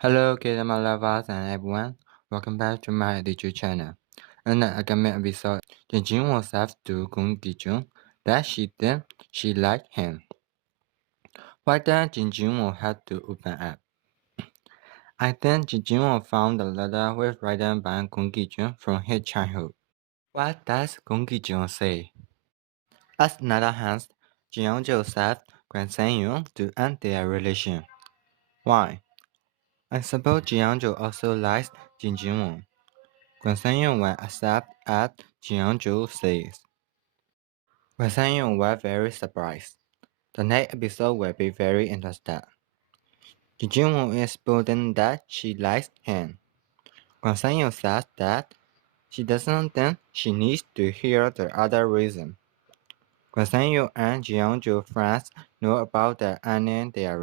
Hello, Kingdom lovers and everyone. Welcome back to my YouTube channel. In the upcoming episode, Jinjin was asked to Kung Gijun that she then she liked him. Why then Jinjin had to open up? I think Jinjin found the letter with written by Kung Gijun from his childhood. What does Kung Gijun say? As another hand, Jiang Joseph grandson Yun to end their relation. Why? I suppose Jiangzhou also likes Jin Sanyong was accepted as Jiangzhou says. Sanyong was very surprised. The next episode will be very interesting. Jin Jinwon is bolding that she likes him. Sanyong says that she doesn't think she needs to hear the other reason. Sanyong and Jiangzhou friends know about the ending their.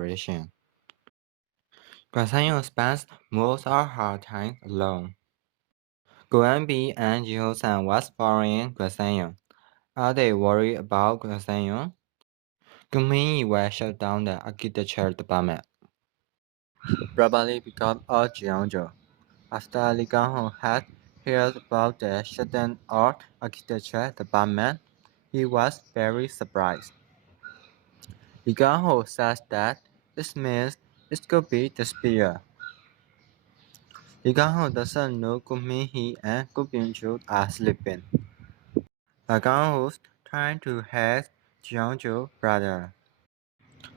Guan spends most of her time alone. Guanbi and Jihosan was following Guan Are they worried about Guan Gumi will shut down the architecture department. Probably because of Jiangzhou. After Li Gangho had heard about the shutdown of architecture department, he was very surprised. Li Gangho says that this means could be the spear. Gangho doesn't know He and Gu are sleeping. Li Gangho's trying to help Jiangzhou brother.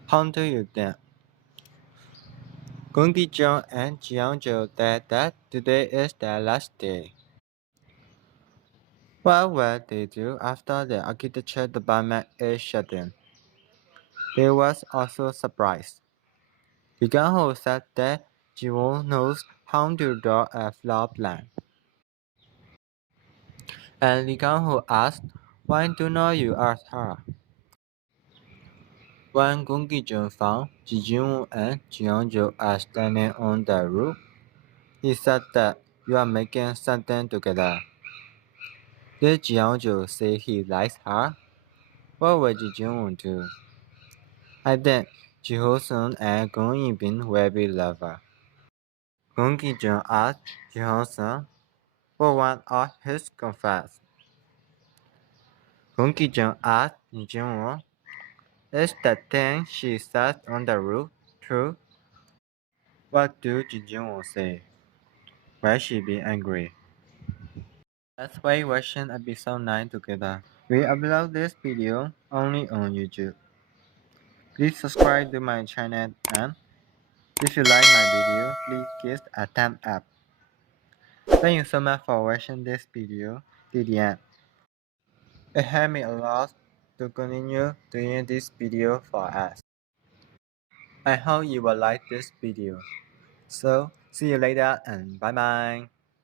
How do you think? Gong Gijun and Jiangzhou said that today is their last day. What will they do after the architecture department is shut down? They was also surprised. Li Gangho said that Jiwon knows how to draw a floor plan. And Li Gangho asked, Why do not you ask her? When Gong Gijun found Ji Jinwoo and Jiangzhou are standing on the roof, he said that you are making something together. Did Jiangzhou say he likes her? What would Ji Jinwoo do? I think Ji Hosun and Gong Yibin will be lovers. Gong Gijun asked Ji Hosun for one of his confess. Gong Gijun asked Ji Jinwoo, Is that thing she said on the roof true? What do Ji Jinwoo say? Will she be angry? Let's wait watching episode 9 together. We upload this video only on YouTube. Please subscribe to my channel and if you like my video, please give a thumbs up. Thank you so much for watching this video to the end. It helped me a lot to continue doing this video for us. I hope you will like this video. So, see you later and bye bye.